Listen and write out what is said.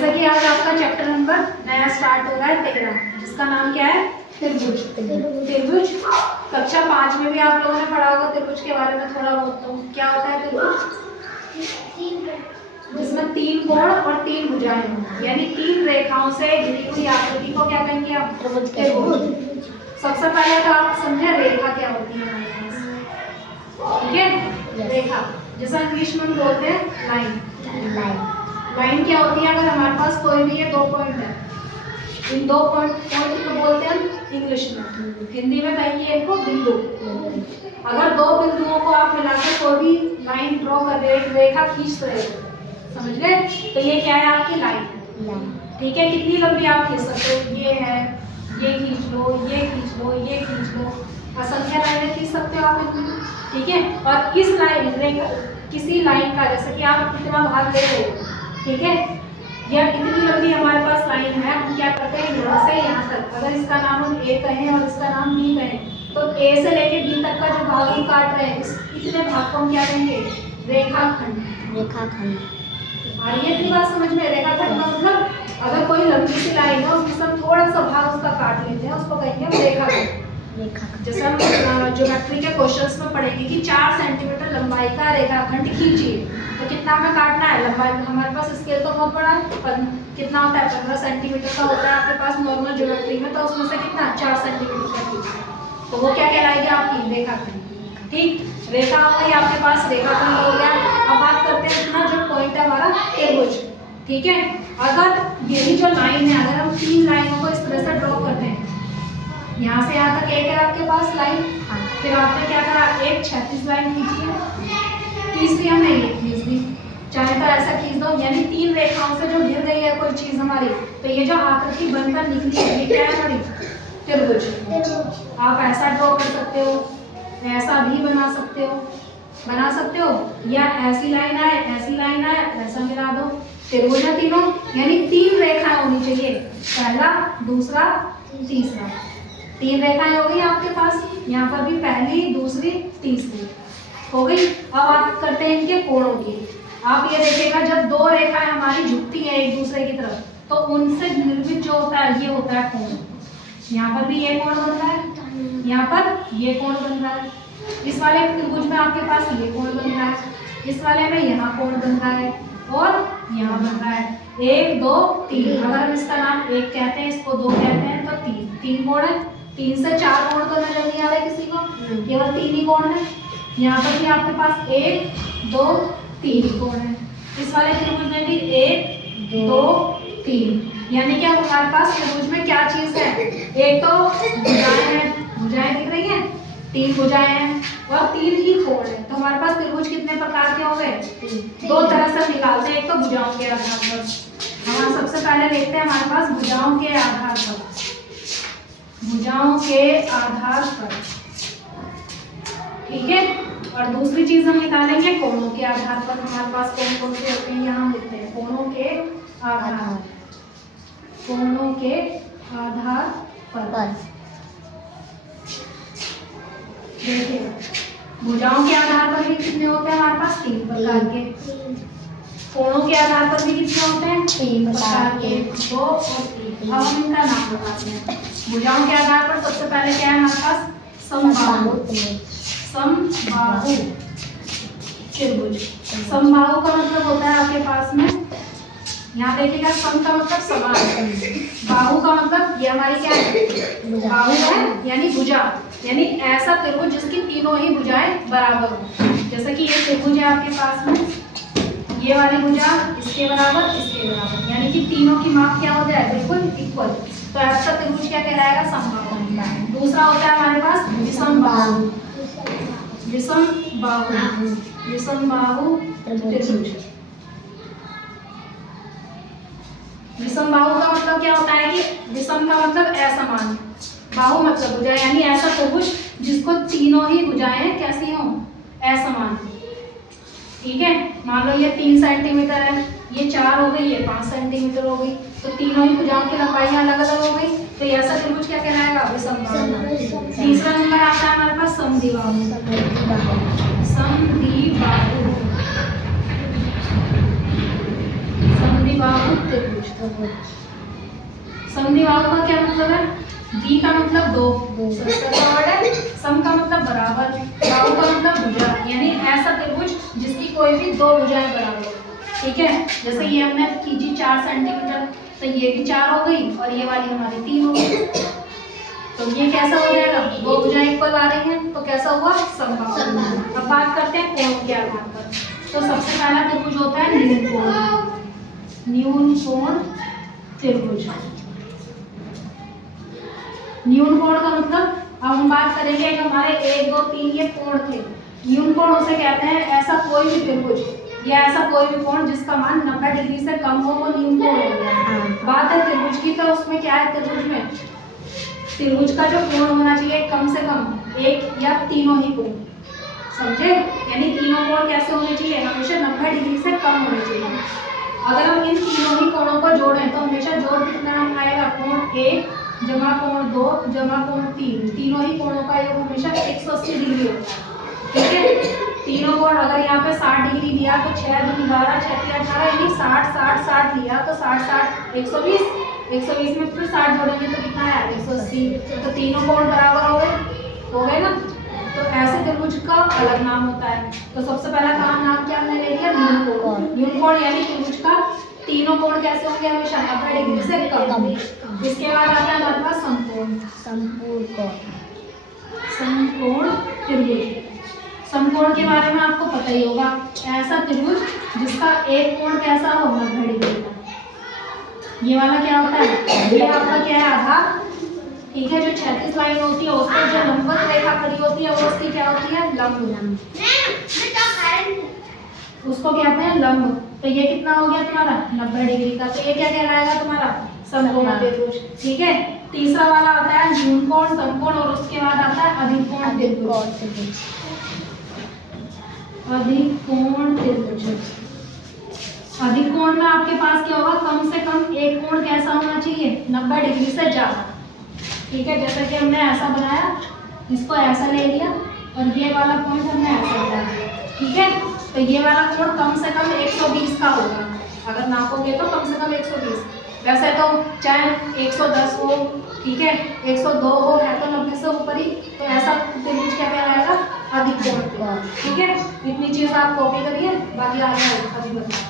जैसा कि आज आपका चैप्टर नंबर नया स्टार्ट हो रहा है 13, जिसका नाम क्या है? त्रिभुज। त्रिभुज कक्षा 5 में भी आप लोगों ने पढ़ा होगा त्रिभुज के बारे में थोड़ा बहुत। तो क्या होता है त्रिभुज? जिसमें 3 कोण और 3 भुजाएं हों, यानी 3 रेखाओं से घिरी हुई आकृति को क्या कहेंगे आप? त्रिभुज। सबसे पहले तो आप समझे रेखा क्या होती है हमारे पास, ठीक है? रेखा जैसा इंग्लिश में बोलते हैं लाइन। लाइन क्या होती है? अगर हमारे पास कोई भी ये 2 पॉइंट है, इन 2 पॉइंट को बोलते हैं इंग्लिश में, हिंदी में कहेंगे इनको बिंदु। अगर 2 बिंदुओं को आप मिलाकर कोई भी लाइन ड्रॉ कर रहे हो, रेखा खींच रहे हो, समझ गए? तो ये क्या है? आपकी लाइन, ठीक है? कितनी लंबी आप खींच सकते हो? ये है, ये खींच लो, ये खींच लो, ये खींच लो, असंख्य लाइनें खींच सकते हो आप इनमें, ठीक है? और इस लाइन रेखा किसी लाइन का, जैसे कि आप इतना भाग ले रहे हो, ठीक है, या इतनी लंबी हमारे पास लाइन है, हम क्या करते हैं यहाँ से यहाँ तक, अगर इसका नाम हम ए कहें और इसका नाम बी कहें, तो ए से लेके बी तक का जो भाग हम काट रहे हैं, इतने भाग को हम क्या कहेंगे? रेखाखंड। और ये इतनी बात समझ में? रेखाखंड का मतलब अगर कोई लंबी सी लाइन है उसमें हम थोड़ा सा भाग उसका काट लेते हैं, उसको कहेंगे हम रेखाखंड। जैसे हम ज्योमेट्री के क्वेश्चंस में पढ़ेंगे कि 4 सेंटीमीटर लंबाई का रेखाखंड खींचिए, तो कितना हमें काटना है? लंबाई हमारे पास स्केल तो बहुत बड़ा है, कितना होता है? 15 सेंटीमीटर का होता है आपके पास नॉर्मल ज्योमेट्री में, तो उसमें से कितना? 4 सेंटीमीटर का खींचना, तो वो क्या कहलाएगी? आपकी रेखाखंड। ठीक, रेखा हो गई आपके पास, रेखाखंड हो गया। अब बात करते हैं अपना जो पॉइंट है हमारा त्रिभुज, ठीक है? अगर यही जो लाइन है, अगर हम 3 लाइनों को इस तरह से ड्रॉ करते हैं, यहाँ से यहाँ तक एक है आपके पास लाइन, फिर आपने क्या करा? एक 36 लाइन खींची है, तीसरी हमने ये खींच दी, चाहे तो ऐसा खींच दो, यानी 3 रेखाओं से जो घिर गई है कोई चीज हमारी, तो ये जो आकृति बनकर निकली है, ये क्या है हमारी? त्रिभुज। आप ऐसा ड्रॉ कर सकते हो, ऐसा भी बना सकते हो, या ऐसी लाइन आए, ऐसी लाइन आए, ऐसा मिला दो, त्रिभुज है तीनों, यानी 3 रेखाएं होनी चाहिए, पहला, दूसरा, तीसरा। 3 रेखाएं हो गई आपके पास, यहाँ पर भी पहली, दूसरी, तीसरी हो गई। अब आप करते हैं इनके कोणों की। आप ये देखिएगा, जब 2 रेखाएं हमारी झुकती हैं एक दूसरे की तरफ, तो उनसे निर्मित जो होता है ये होता है कोण। यहाँ पर भी ये कोण बन रहा है, यहाँ पर ये कोण बन रहा है, इस वाले त्रिभुज में आपके पास ये कोण बन रहा है, इस वाले में यहाँ कोण बन रहा है, और यहाँ बन रहा है 1 2 3। अगर हम इसका नाम 1 कहते हैं, इसको 2 कहते हैं, तो 3 कोण है। 3 से 4 कोण तो नजर नहीं आ रहे किसी को, केवल 3 ही कोण है। यहाँ पर भी आपके पास 1 2 3 कोण है, इस वाले त्रिभुज में भी 1 2 3, यानी कि हमारे पास त्रिभुज में क्या चीज है? एक तो भुजाएं हैं, भुजाएं दिख रही हैं, 3 भुजाएं हैं और 3 ही कोण है, तो हमारे पास त्रिभुज कितने प्रकार के हो गए? 2 तरह से निकालते हैं, एक तो भुजाओं के आधार पर। हम सबसे पहले देखते हैं हमारे पास भुजाओं के आधार पर, भुजाओं के आधार पर, ठीक है? और दूसरी चीज हम निकालेंगे कोणों के आधार पर। हमारे पास कौन कौन से होते हैं, यहाँ लिखते हैं कोणों के आधार, कोणों के आधार पर। देखिए, भुजाओं के आधार पर भी कितने होते हैं हमारे पास? 3 प्रकार के। कोणों के आधार पर भी कितने होते हैं? 3 प्रकार के, 2 और 3। अब हम इनका नाम बताते हैं। भुजाओं के आधार पर सबसे पहले क्या है हमारे पास? समबाहु। समबाहु त्रिभुज। समबाहु का मतलब होता है आपके पास में, यहाँ देखिएगा, सम का मतलब समान, बाहु का मतलब ये हमारी क्या है? बाहु है, यानी भुजा, यानी ऐसा त्रिभुज जिसकी तीनों ही भुजाएं बराबर हो। जैसे कि ये त्रिभुज है आपके पास में, ये वाली भुजा इसके बराबर, इसके बराबर, यानी कि तीनों की माप क्या हो जाए? बिल्कुल इक्वल। तो ऐसा त्रिभुज क्या कहलाएगा? समबाहु। दूसरा होता है हमारे पास विषमबाहु। विषमबाहु, विषमबाहु त्रिभुज। विषमबाहु का मतलब क्या होता है कि विषम का मतलब असमान, बाहु मतलब भुजा, यानी ऐसा त्रिभुज जिसको तीनों ही भुजाएं कैसी हों? असमान, ठीक है? मान लो ये 3 सेंटीमीटर है, ये 4 हो गई, ये 5 सेंटीमीटर हो गई, तो तीनों ही भुजाओं की लंबाई अलग अलग हो गई, तो ऐसा त्रिभुज क्या कहलाएगा? विषमबाहु। तीसरा नंबर आता है हमारे पास समद्विबाहु। समद्विबाहु, समद्विबाहु समद्विबाहु त्रिभुज। समद्विबाहु का क्या मतलब है? द्वि का मतलब दो, संस्कृत का वर्ड है। सम का मतलब बराबर, बाहु का मतलब भुजा, यानी ऐसा त्रिभुज जिसकी कोई भी दो भुजाएं बराबर हो। ठीक है, जैसे ये हमने खींची 4 सेंटीमीटर, तो ये भी 4 हो गई और ये वाली हमारी 3 हो गई। तो ये कैसा हो जाएगा? दो भुजाएं इक्वल आ रही हैं, तो कैसा हुआ? समबाहु। अब बात करते हैं कोण के आधार पर। तो सबसे पहला त्रिभुज होता है न्यून कोण। न्यून कोण त्रिभुज। न्यून कोण का मतलब, अब हम बात करेंगे कि हमारे 1 2 3 ये कोण थे। न्यून कोण उसे कहते हैं ऐसा कोई भी त्रिभुज या ऐसा कोई भी कोण जिसका मान 90 डिग्री से कम हो, वो न्यून कोण हो गया। बात है त्रिभुज की, तो उसमें क्या है? त्रिभुज में त्रिभुज का जो कोण होना चाहिए कम से कम एक या तीनों ही कोण, समझे? यानी तीनों कोण कैसे होने चाहिए? हमेशा 90 डिग्री से कम होने चाहिए। अगर हम इन तीनों ही कोणों को जोड़ें तो हमेशा जोड़ कितना आएगा? कोण 1 जमा कोण 2 जमा कोण 3, तीनों ही कोणों का योग हमेशा 180 डिग्री होता है। ठीक है, तीनों कोण अगर यहाँ पे 60 डिग्री लिया तो 6 दूनी 12 6 3 18, यानी 60 60 60 लिया तो 60 60 120, 120 में फिर 60 जोड़ेंगे तो कितना आया? 180। तो तीनों कोण बराबर हो गए ना। तो ऐसे त्रिभुज का अलग नाम होता है। तो सबसे पहला नाम क्या हमने ले लिया? न्यून कोण। न्यून कोण यानी त्रिभुज का तीनों कोण कैसे होंगे? हमेशा 90 डिग्री से कम। इसके बाद आता है हमारे पास समकोण। संपूर्ण कोण। समकोण त्रिभुज। समकोण के बारे में आपको पता ही होगा, ऐसा त्रिभुज जिसका एक कोण कैसा हो? 90 डिग्री का। ये वाला क्या होता है? ये आपका क्या है? आधार। ठीक है, जो 36 लाइन होती है उस पर जो लंबवत रेखा खड़ी होती है वो उसकी क्या होती है? लंब। उसको कहते हैं लंब। तो ये कितना हो गया तुम्हारा? 90 डिग्री का। तो ये क्या कहलाएगा तुम्हारा? समकोण त्रिभुज। ठीक है, तीसरा वाला आता है न्यून कोण, समकोण, और उसके बाद आता है अधिकोण त्रिभुज। अधिकोण त्रिभुज। अधिकोण में आपके पास क्या होगा? कम से कम एक कोण कैसा होना चाहिए? 90 डिग्री से ज्यादा। ठीक है, जैसे कि हमने ऐसा बनाया, इसको ऐसा ले लिया और ये वाला पॉइंट हमने ऐसा बनाया। ठीक है, तो ये वाला कोण कम से कम 120 का होगा। अगर नापोगे तो कम से कम 120। वैसे तो चाहे 110 हो, ठीक है, 102 हो, है तो 90 से ऊपर ही। तो ऐसा त्रिभुज क्या कहलाएगा? अधिकोण। ठीक है, इतनी चीज आप कॉपी करिए, बाकी आगे अभी बताओ।